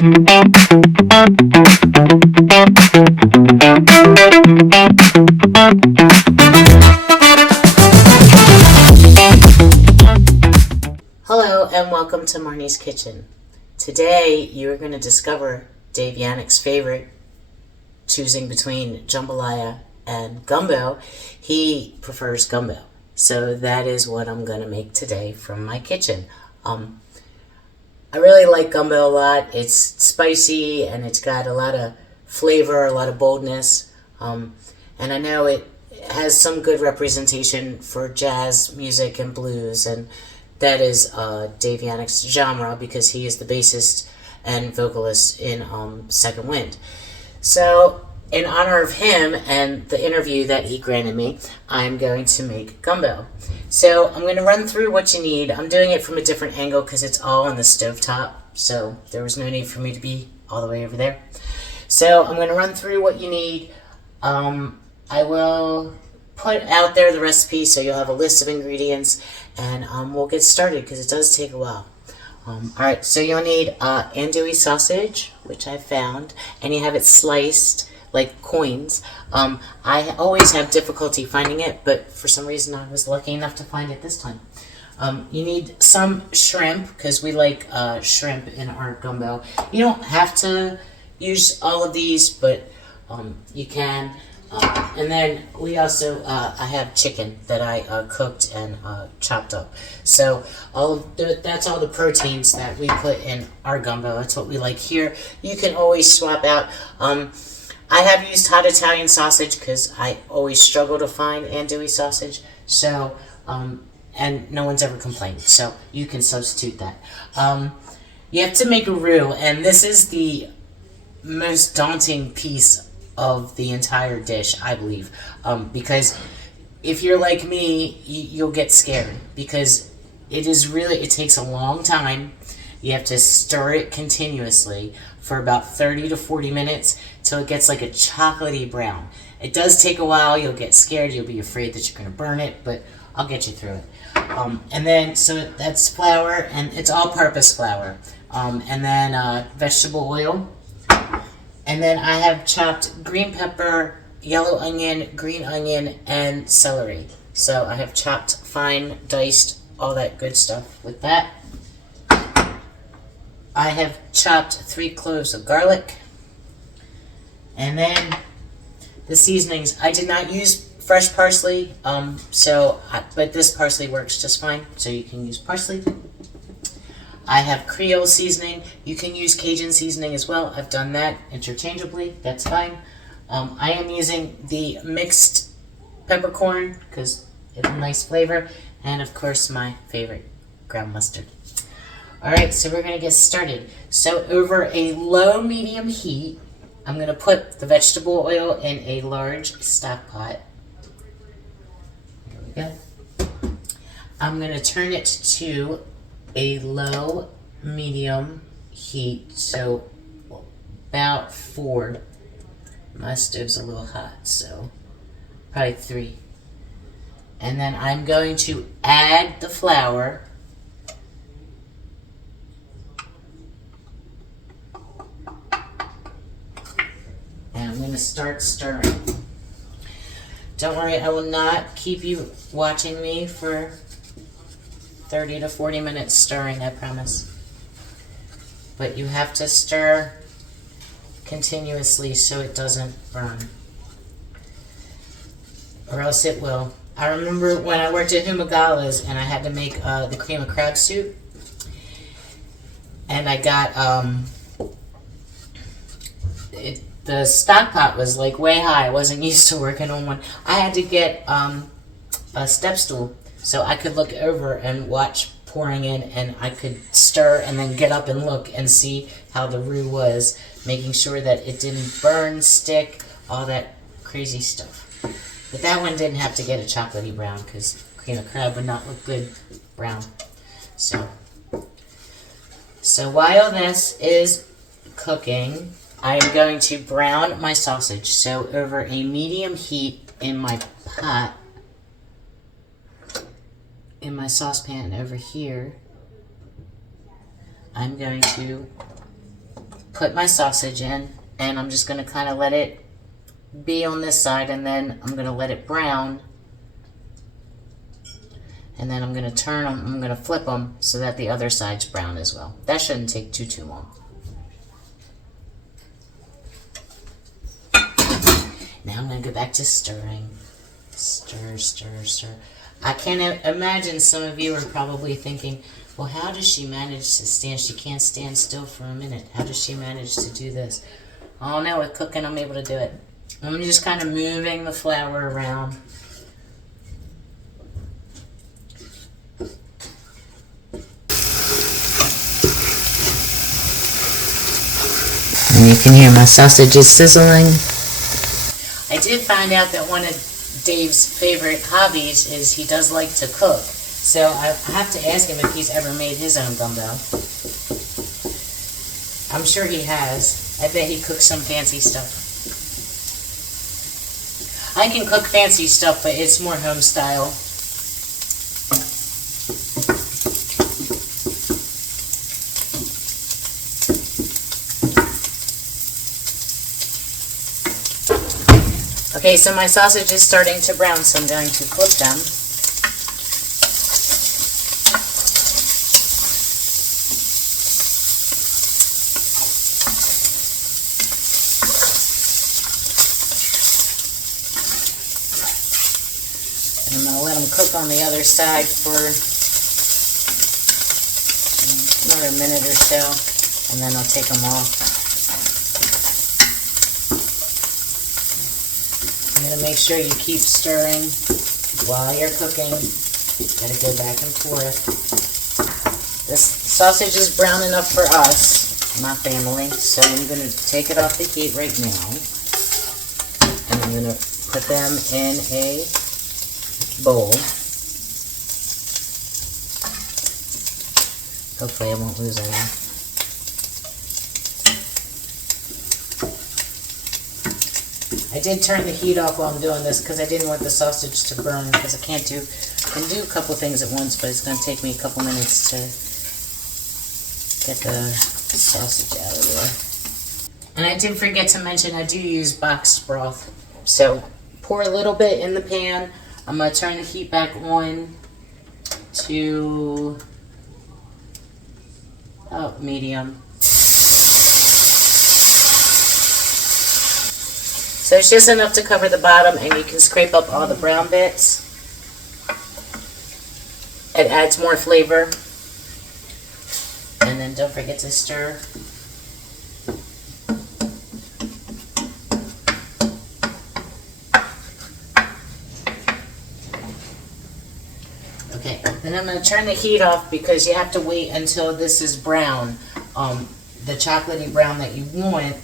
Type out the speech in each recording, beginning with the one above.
Hello and welcome to Marni's Kitchen. Today you are going to discover Dave Yannick's favorite, choosing between jambalaya and gumbo. He prefers gumbo, so that is what I'm going to make today from my kitchen. I really like gumbo a lot. It's spicy and it's got a lot of flavor, a lot of boldness, and I know it has some good representation for jazz music and blues, and that is Dave Yannick's genre because he is the bassist and vocalist in Second Wind. So, in honor of him and the interview that he granted me, I'm going to make gumbo. So, I'm going to run through what you need. I'm doing it from a different angle because it's all on the stovetop, so there was no need for me to be all the way over there. So, I'm going to run through what you need. I will put out there the recipe so you'll have a list of ingredients, and we'll get started because it does take a while. Alright, so you'll need andouille sausage, which I found, and you have it sliced like coins. I always have difficulty finding it, but for some reason I was lucky enough to find it this time. You need some shrimp, because we like shrimp in our gumbo. You don't have to use all of these, but you can. And then we also, I have chicken that I cooked and chopped up. So that's all the proteins that we put in our gumbo. That's what we like here. You can always swap out. I have used hot Italian sausage because I always struggle to find andouille sausage. So, and no one's ever complained. So you can substitute that. You have to make a roux, and this is the most daunting piece of the entire dish, I believe, because if you're like me, you'll get scared because it takes a long time. You have to stir it continuously for about 30 to 40 minutes till it gets like a chocolatey brown. It does take a while. You'll get scared. You'll be afraid that you're going to burn it, but I'll get you through it. And then, so that's flour, and it's all-purpose flour. And then vegetable oil. And then I have chopped green pepper, yellow onion, green onion, and celery. So I have chopped fine, diced, all that good stuff with that. I have chopped 3 cloves of garlic. And then the seasonings. I did not use fresh parsley, but this parsley works just fine, so you can use parsley. I have Creole seasoning. You can use Cajun seasoning as well. I've done that interchangeably. That's fine. I am using the mixed peppercorn because it's a nice flavor. And, of course, my favorite, ground mustard. All right, so we're going to get started. So over a low-medium heat, I'm going to put the vegetable oil in a large stock pot. There we go. I'm going to turn it to a low medium heat, so about 4. My stove's a little hot, so probably 3. And then I'm going to add the flour. And I'm going to start stirring. Don't worry, I will not keep you watching me for 30 to 40 minutes stirring, I promise. But you have to stir continuously so it doesn't burn, or else it will. I remember when I worked at HUMA and I had to make the cream of crab soup, and I got the stock pot was like way high. I wasn't used to working on one. I had to get a step stool so I could look over and watch pouring in, and I could stir and then get up and look and see how the roux was, making sure that it didn't burn, stick, all that crazy stuff. But that one didn't have to get a chocolatey brown because cream of crab would not look good brown. So while this is cooking, I am going to brown my sausage. So over a medium heat in my pot, in my saucepan over here, I'm going to put my sausage in, and I'm just going to kind of let it be on this side, and then I'm going to let it brown, and then I'm going to turn them, I'm going to flip them so that the other side's brown as well. That shouldn't take too long. Now I'm going to go back to stirring. Stir, stir, stir. I can't imagine some of you are probably thinking, well, how does she manage to stand? She can't stand still for a minute. How does she manage to do this? Oh no, with cooking I'm able to do it. I'm just kind of moving the flour around. And you can hear my sausage is sizzling. I did find out that one of Dave's favorite hobbies is he does like to cook. So I have to ask him if he's ever made his own gumbo. I'm sure he has. I bet he cooks some fancy stuff. I can cook fancy stuff, but it's more home style. Okay, so my sausage is starting to brown, so I'm going to flip them. And I'm going to let them cook on the other side for another minute or so, and then I'll take them off. I'm going to make sure you keep stirring while you're cooking. Got to go back and forth. This sausage is brown enough for us, my family, so I'm going to take it off the heat right now. And I'm going to put them in a bowl. Hopefully I won't lose any. I did turn the heat off while I'm doing this because I didn't want the sausage to burn, because I can do a couple things at once, but it's going to take me a couple minutes to get the sausage out of there. And I did forget to mention I do use boxed broth. So pour a little bit in the pan. I'm going to turn the heat back on to medium. So it's just enough to cover the bottom, and you can scrape up all the brown bits. It adds more flavor. And then don't forget to stir. Okay, then I'm going to turn the heat off because you have to wait until this is brown, the chocolatey brown that you want,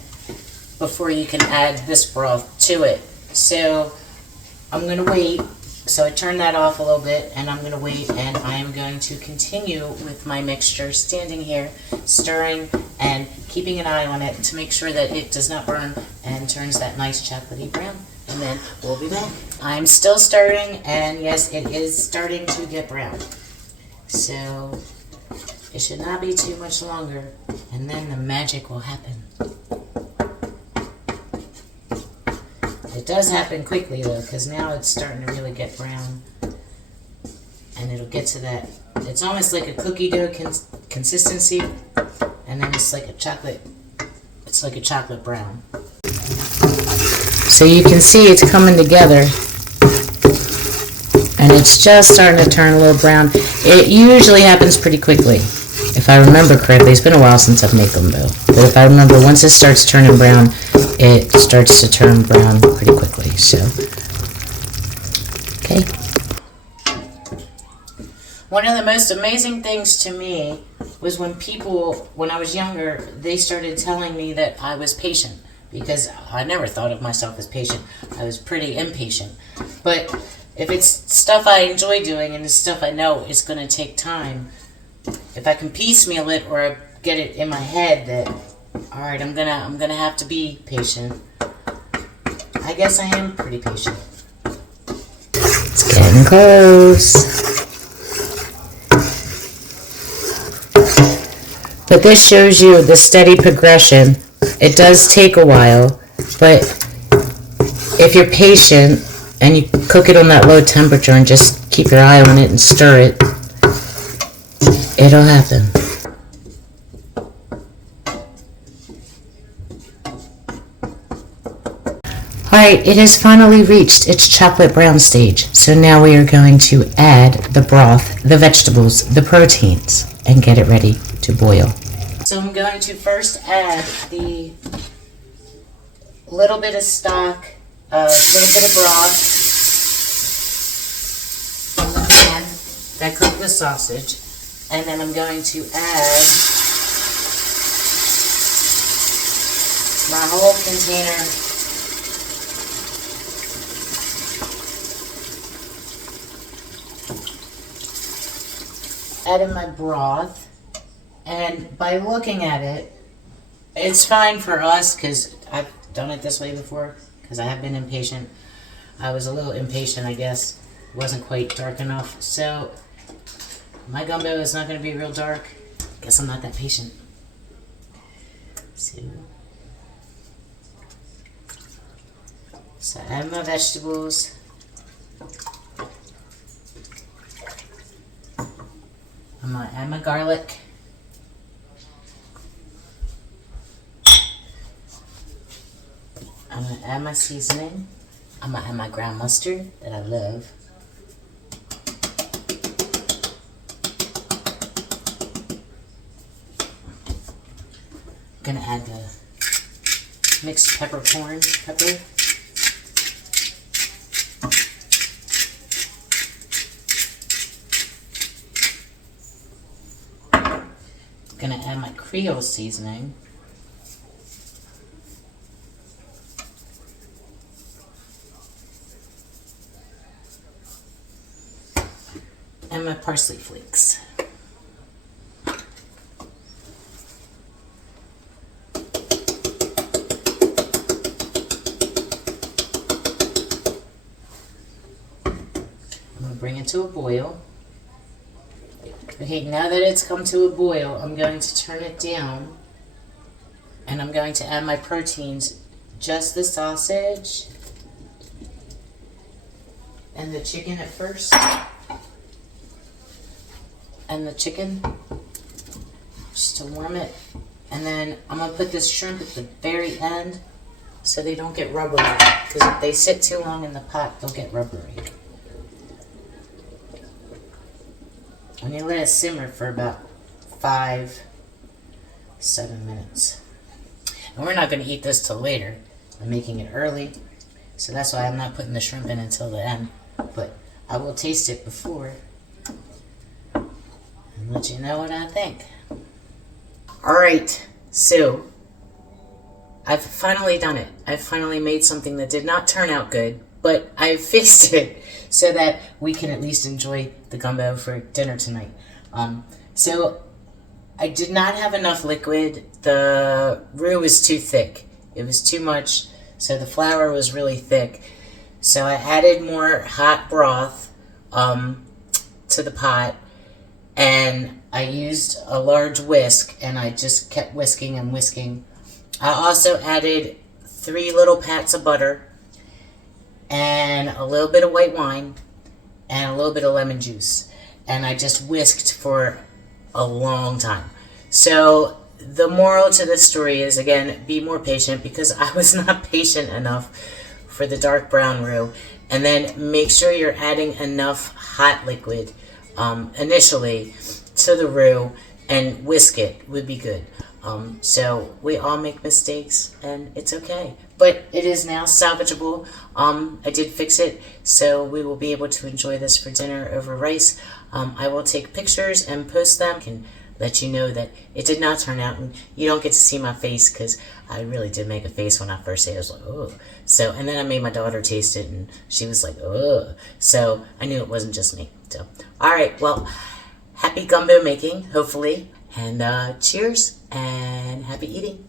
before you can add this broth to it. So I'm going to wait. So I turn that off a little bit, and I'm going to wait, and I am going to continue with my mixture, standing here, stirring and keeping an eye on it to make sure that it does not burn and turns that nice chocolatey brown. And then we'll be back. I'm still stirring, and yes, it is starting to get brown. So it should not be too much longer, and then the magic will happen. It does happen quickly though, because now it's starting to really get brown, and it'll get to that, it's almost like a cookie dough consistency, and then it's like a chocolate brown. So you can see it's coming together, and it's just starting to turn a little brown. It usually happens pretty quickly, if I remember correctly. It's been a while since I've made gumbo, but if I remember, once it starts turning brown, it starts to turn brown pretty quickly. So, okay. One of the most amazing things to me was when people, when I was younger, they started telling me that I was patient, because I never thought of myself as patient. I was pretty impatient. But if it's stuff I enjoy doing and it's stuff I know it's going to take time, if I can piecemeal it or get it in my head that, all right, I'm gonna have to be patient, I guess I am pretty patient. It's getting close. But this shows you the steady progression It does take a while, but if you're patient and you cook it on that low temperature and just keep your eye on it and stir it, it'll happen. Alright, it has finally reached its chocolate brown stage. So now we are going to add the broth, the vegetables, the proteins, and get it ready to boil. So I'm going to first add the little bit of stock, a little bit of broth from the pan that cooked the sausage, and then I'm going to add my whole container adding my broth, and by looking at it, it's fine for us because I've done it this way before because I have been impatient. I was a little impatient, I guess. It wasn't quite dark enough. So my gumbo is not going to be real dark. Guess I'm not that patient. So add my vegetables. I'm going to add my garlic. I'm going to add my seasoning. I'm going to add my ground mustard that I love. I'm going to add the mixed peppercorn pepper. I'm going to add my Creole seasoning. And my parsley flakes. I'm going to bring it to a boil. Okay, now that it's come to a boil, I'm going to turn it down and I'm going to add my proteins, just the sausage and the chicken at first. And the chicken, just to warm it. And then I'm going to put this shrimp at the very end so they don't get rubbery, because if they sit too long in the pot, they'll get rubbery. And you let it simmer for about 5-7 minutes. And we're not going to eat this till later. I'm making it early, so that's why I'm not putting the shrimp in until the end. But I will taste it before and let you know what I think. Alright, so I've finally done it. I've finally made something that did not turn out good, but I've fixed it so that we can at least enjoy the gumbo for dinner tonight. So I did not have enough liquid. The roux was too thick. It was too much, so the flour was really thick. So I added more hot broth to the pot, and I used a large whisk, and I just kept whisking and whisking. I also added 3 little pats of butter and a little bit of white wine and a little bit of lemon juice, and I just whisked for a long time. So the moral to this story is, again, be more patient, because I was not patient enough for the dark brown roux. And then make sure you're adding enough hot liquid initially to the roux, and whisk it would be good. So we all make mistakes, and it's okay. But it is now salvageable. I did fix it, so we will be able to enjoy this for dinner over rice. I will take pictures and post them. I can let you know that it did not turn out, and you don't get to see my face, because I really did make a face when I first ate it. I was like, oh. So, and then I made my daughter taste it, and she was like, oh. So I knew it wasn't just me. So, all right, well, happy gumbo making, hopefully, and cheers and happy eating.